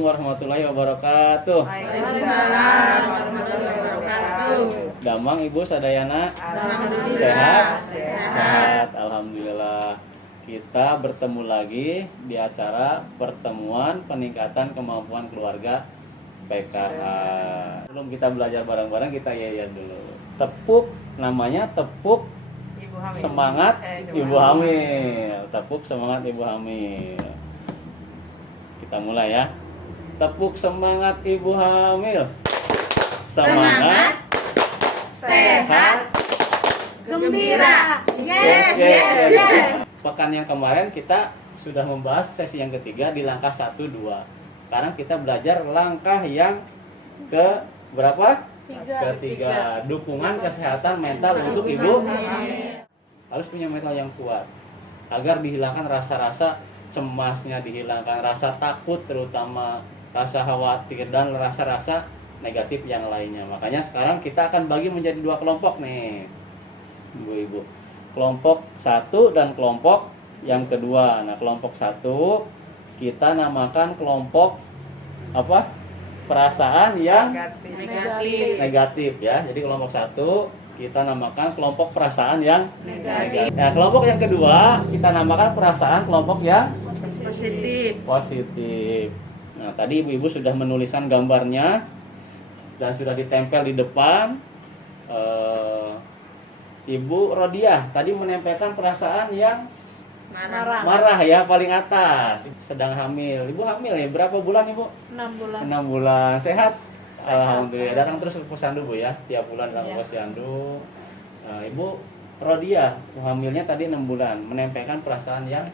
Assalamualaikum warahmatullahi wabarakatuh. Waalaikumsalam warahmatullahi wabarakatuh. Damang Ibu Sadayana. Alhamdulillah. Sehat? Sehat. Sehat, alhamdulillah. Kita bertemu lagi di acara pertemuan peningkatan kemampuan keluarga PKH. Sebelum kita belajar bareng-bareng, kita yayat dulu. Tepuk, namanya tepuk Ibu hamil. semangat Ibu hamil. Tepuk semangat Ibu hamil. Kita mulai ya. Tepuk semangat Ibu hamil. Semangat, sehat, gembira. Yes. Pekan yang kemarin kita sudah membahas sesi yang ketiga di langkah 1, 2. Sekarang kita belajar langkah yang ke berapa? Ketiga. Dukungan kesehatan mental untuk ibu. Harus punya mental yang kuat agar dihilangkan rasa-rasa cemasnya, dihilangkan rasa takut, terutama rasa khawatir dan rasa-rasa negatif yang lainnya. Makanya sekarang kita akan bagi menjadi 2 kelompok nih, ibu-ibu. Kelompok 1 dan kelompok yang kedua. Nah, kelompok 1 kita namakan kelompok apa? Perasaan yang negatif ya. Jadi kelompok 1 kita namakan kelompok perasaan yang negatif. Nah, kelompok yang kedua kita namakan perasaan kelompok yang positif. Nah, tadi ibu-ibu sudah menuliskan gambarnya dan sudah ditempel di depan. Ibu Rodiah tadi menempelkan perasaan yang marah ya, paling atas. Sedang hamil. Ibu hamil ya, berapa bulan Ibu? 6 bulan. 6 bulan. Sehat? Alhamdulillah. Datang terus ke posyandu Bu ya, tiap bulan datang ke posyandu. Nah, Ibu Rodiah hamilnya tadi 6 bulan, menempelkan perasaan yang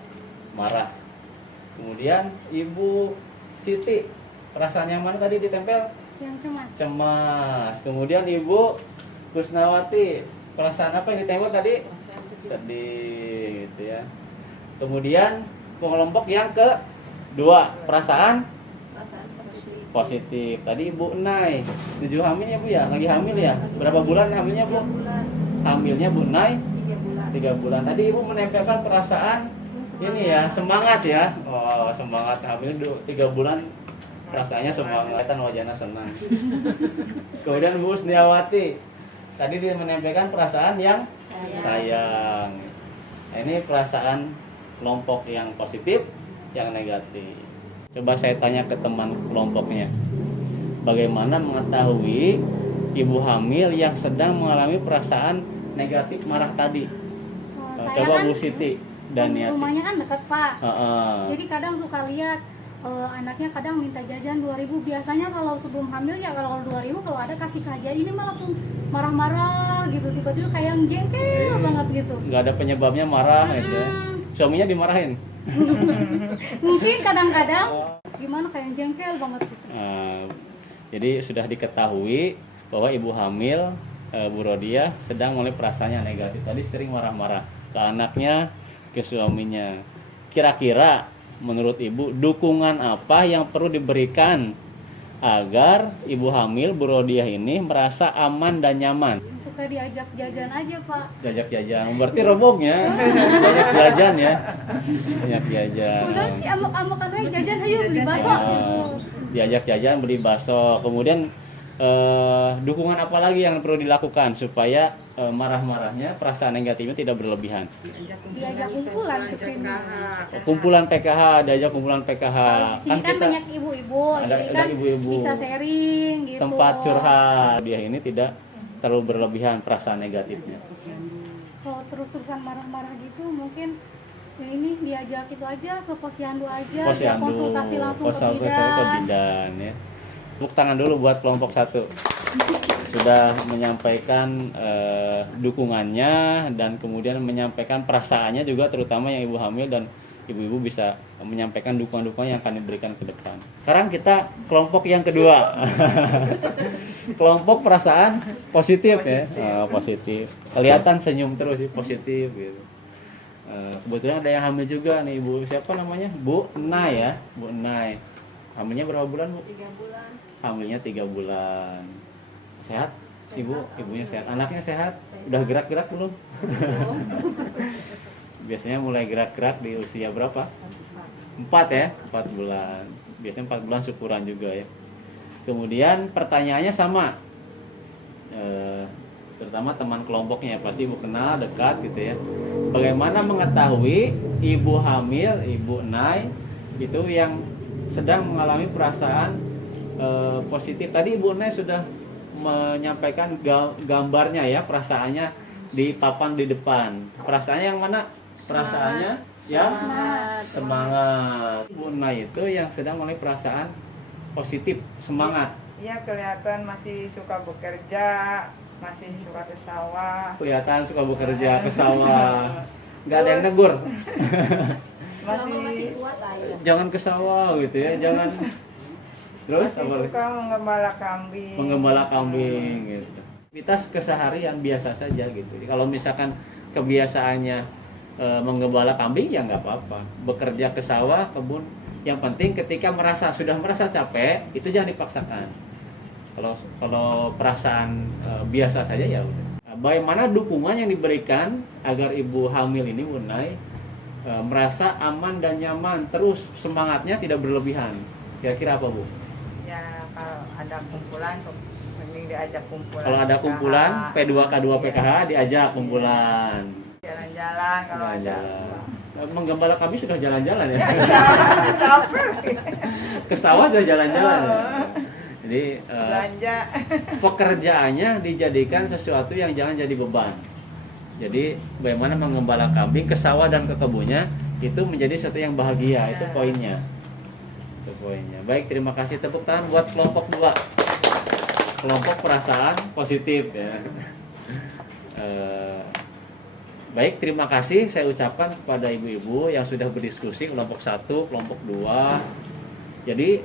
marah. Kemudian Ibu Siti, perasaan yang mana tadi ditempel? Yang cemas. Cemas. Kemudian Ibu Kusnawati, perasaan apa yang ditempel tadi? Sedih gitu ya. Kemudian kelompok yang kedua, perasaan positif. Tadi Ibu Nai, 7 hamil ya Bu ya? Lagi hamil ya? Berapa bulan hamilnya Bu? Hamilnya Bu Nai 3 bulan. Tadi Ibu menempelkan perasaan ini ya, semangat ya. Oh, semangat hamil 3 bulan. Perasaannya semangat, kan wajahnya senang. Kemudian Bu Sniawati, tadi dia menempelkan perasaan yang sayang. Nah, ini perasaan kelompok yang positif, yang negatif. Coba saya tanya ke teman kelompoknya, bagaimana mengetahui ibu hamil yang sedang mengalami perasaan negatif marah tadi? Coba Kan, Bu Siti dan Niati. rumahnya kan dekat Pak. Jadi kadang suka lihat anaknya kadang minta jajan 2.000. Biasanya kalau sebelum hamil ya kalau 2.000, kalau ada kasih jajan, ini mah langsung marah-marah gitu, tiba-tiba kayak jengkel banget gitu. Nggak ada penyebabnya marah gitu ya. Suaminya dimarahin. Mungkin kadang-kadang gimana kayak jengkel banget gitu. Jadi sudah diketahui bahwa ibu hamil Bu Rodiah sedang mulai perasaannya negatif. Tadi sering marah-marah ke anaknya, ke suaminya. Kira-kira menurut ibu dukungan apa yang perlu diberikan agar ibu hamil Bu Rodiah ini merasa aman dan nyaman? Suka diajak jajan aja Pak. Diajak jajan, berarti roboknya banyak jajan ya, banyak jajan. Udah si amok-amokan aja jajan, ayo beli bakso. Diajak jajan, beli bakso. Kemudian dukungan apa lagi yang perlu dilakukan supaya marah-marahnya, perasaan negatifnya tidak berlebihan? Diajak kumpulan ke sini. Kumpulan PKH, diajak kumpulan PKH. Di sini kan banyak ibu-ibu, ada jadi kan ibu-ibu. bisa sharing gitu. Tempat curhat. Dia ini tidak terlalu berlebihan perasaan negatifnya. Kalau terus-terusan marah-marah gitu mungkin ya ini diajak itu aja ke posyandu aja, Posyandu, konsultasi langsung ke ke bidan ya. Tepuk tangan dulu buat kelompok 1. Sudah menyampaikan dukungannya dan kemudian menyampaikan perasaannya juga, terutama yang ibu hamil, dan ibu-ibu bisa menyampaikan dukungan-dukungan yang akan diberikan ke depan. Sekarang kita kelompok yang kedua. Kelompok perasaan positif ya. Positif. Kelihatan senyum terus sih, positif gitu. Kebetulan ada yang hamil juga nih, Ibu siapa namanya? Bu Nai ya. Bu Nai. Hamilnya berapa bulan, Bu? 3 bulan. Hamilnya 3 bulan. Sehat? Ibunya sehat. Anaknya sehat? Udah gerak-gerak belum? Biasanya mulai gerak-gerak di usia berapa? 4 ya, 4 bulan. biasanya 4 bulan syukuran juga ya. Kemudian pertanyaannya sama, terutama teman kelompoknya pasti ibu kenal dekat gitu ya. Bagaimana mengetahui ibu hamil, ibu Nay itu yang sedang mengalami perasaan positif? Tadi ibu Nay sudah menyampaikan gambarnya ya, perasaannya di papan di depan. Perasaannya yang mana? Perasaannya yang semangat. Ibu Nay itu yang sedang mengalami perasaan positif, semangat. Iya, kelihatan masih suka bekerja, masih suka ke sawah. Kelihatan suka bekerja ke sawah. Nggak ada yang negur. Masih Jangan ke sawah gitu ya, jangan. Terus masih apa? suka menggembala kambing. Menggembala kambing gitu. Aktivitas keseharian biasa saja gitu. Jadi kalau misalkan kebiasaannya menggembala kambing ya nggak apa-apa. Bekerja ke sawah, kebun. Yang penting ketika sudah merasa capek itu jangan dipaksakan. Kalau perasaan biasa saja ya udah. Bagaimana dukungan yang diberikan agar ibu hamil ini Unai merasa aman dan nyaman, terus semangatnya tidak berlebihan. Kira-kira apa Bu? Ya kalau ada kumpulan, mending diajak kumpulan. Kalau ada kumpulan P2K2 PKH diajak kumpulan. Jalan-jalan kalau ada. Jalan-jalan. Menggembala kami sudah jalan-jalan ya. Capek. Ke sawah sudah jalan-jalan ya. Jadi Belanja. pekerjaannya dijadikan sesuatu yang jangan jadi beban. Jadi bagaimana menggembala kambing ke sawah dan ke kebunnya itu menjadi sesuatu yang bahagia, itu poinnya. Itu poinnya. Baik, terima kasih, tepuk tangan buat kelompok 2. Kelompok perasaan positif ya. Baik, terima kasih saya ucapkan kepada ibu-ibu yang sudah berdiskusi kelompok 1, kelompok 2. Jadi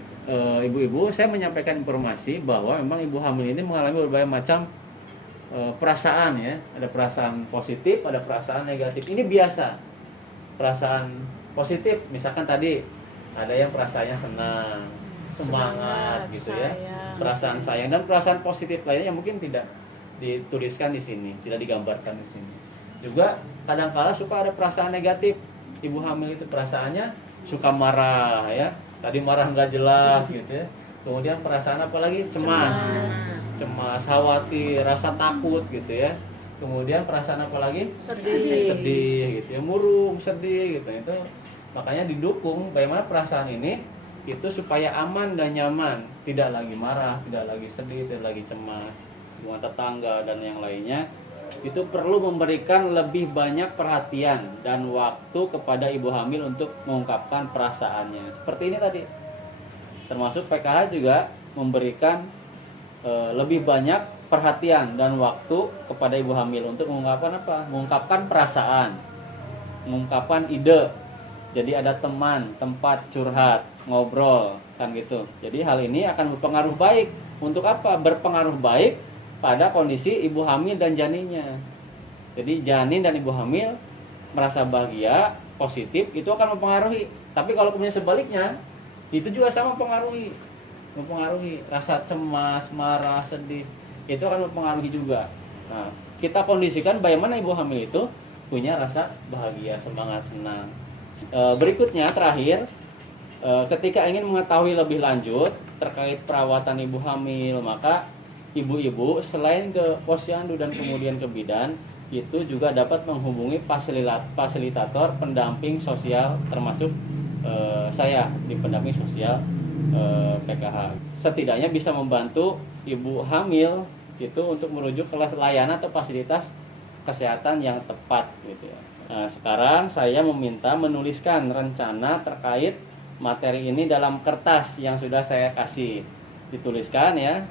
ibu-ibu, saya menyampaikan informasi bahwa memang ibu hamil ini mengalami berbagai macam perasaan ya. Ada perasaan positif, ada perasaan negatif. Ini biasa. Perasaan positif, misalkan tadi ada yang perasaannya senang, semangat gitu ya. Perasaan sayang dan perasaan positif lainnya yang mungkin tidak dituliskan di sini, tidak digambarkan di sini. Juga kadang-kala suka ada perasaan negatif. Ibu hamil itu perasaannya suka marah ya. Tadi marah nggak jelas gitu ya. Kemudian perasaan apa lagi? Cemas, khawatir, rasa takut gitu ya. Kemudian perasaan apa lagi? Sedih gitu ya, murung, sedih gitu. Itu makanya didukung bagaimana perasaan ini itu supaya aman dan nyaman, tidak lagi marah, tidak lagi sedih, tidak lagi cemas. Hubungan tetangga dan yang lainnya itu perlu memberikan lebih banyak perhatian dan waktu kepada ibu hamil untuk mengungkapkan perasaannya. Seperti ini tadi. Termasuk PKH juga memberikan lebih banyak perhatian dan waktu kepada ibu hamil untuk mengungkapkan apa? Mengungkapkan perasaan, mengungkapkan ide. Jadi ada teman, tempat curhat, ngobrol, kan gitu. Jadi hal ini akan berpengaruh baik. Untuk apa? Berpengaruh baik pada kondisi ibu hamil dan janinnya. Jadi janin dan ibu hamil merasa bahagia, positif, itu akan mempengaruhi. Tapi kalau kemudian sebaliknya, itu juga sama mempengaruhi rasa cemas, marah, sedih, itu akan mempengaruhi juga. Nah, kita kondisikan bagaimana ibu hamil itu punya rasa bahagia, semangat, senang. Berikutnya terakhir, ketika ingin mengetahui lebih lanjut terkait perawatan ibu hamil, maka ibu-ibu selain ke posyandu dan kemudian ke bidan itu juga dapat menghubungi fasilitator pendamping sosial, termasuk saya di pendamping sosial PKH. Setidaknya bisa membantu ibu hamil itu untuk merujuk ke layanan atau fasilitas kesehatan yang tepat gitu ya. Nah, sekarang saya meminta menuliskan rencana terkait materi ini dalam kertas yang sudah saya kasih. Dituliskan ya.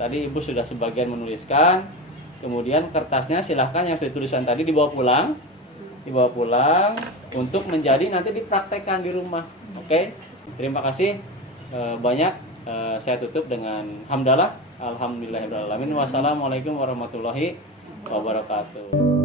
Tadi ibu sudah sebagian menuliskan, kemudian kertasnya silahkan yang saya tuliskan tadi dibawa pulang untuk menjadi nanti dipraktekkan di rumah. Oke, terima kasih banyak. Saya tutup dengan hamdalah, alhamdulillahirobbilalamin, wassalamualaikum warahmatullahi wabarakatuh.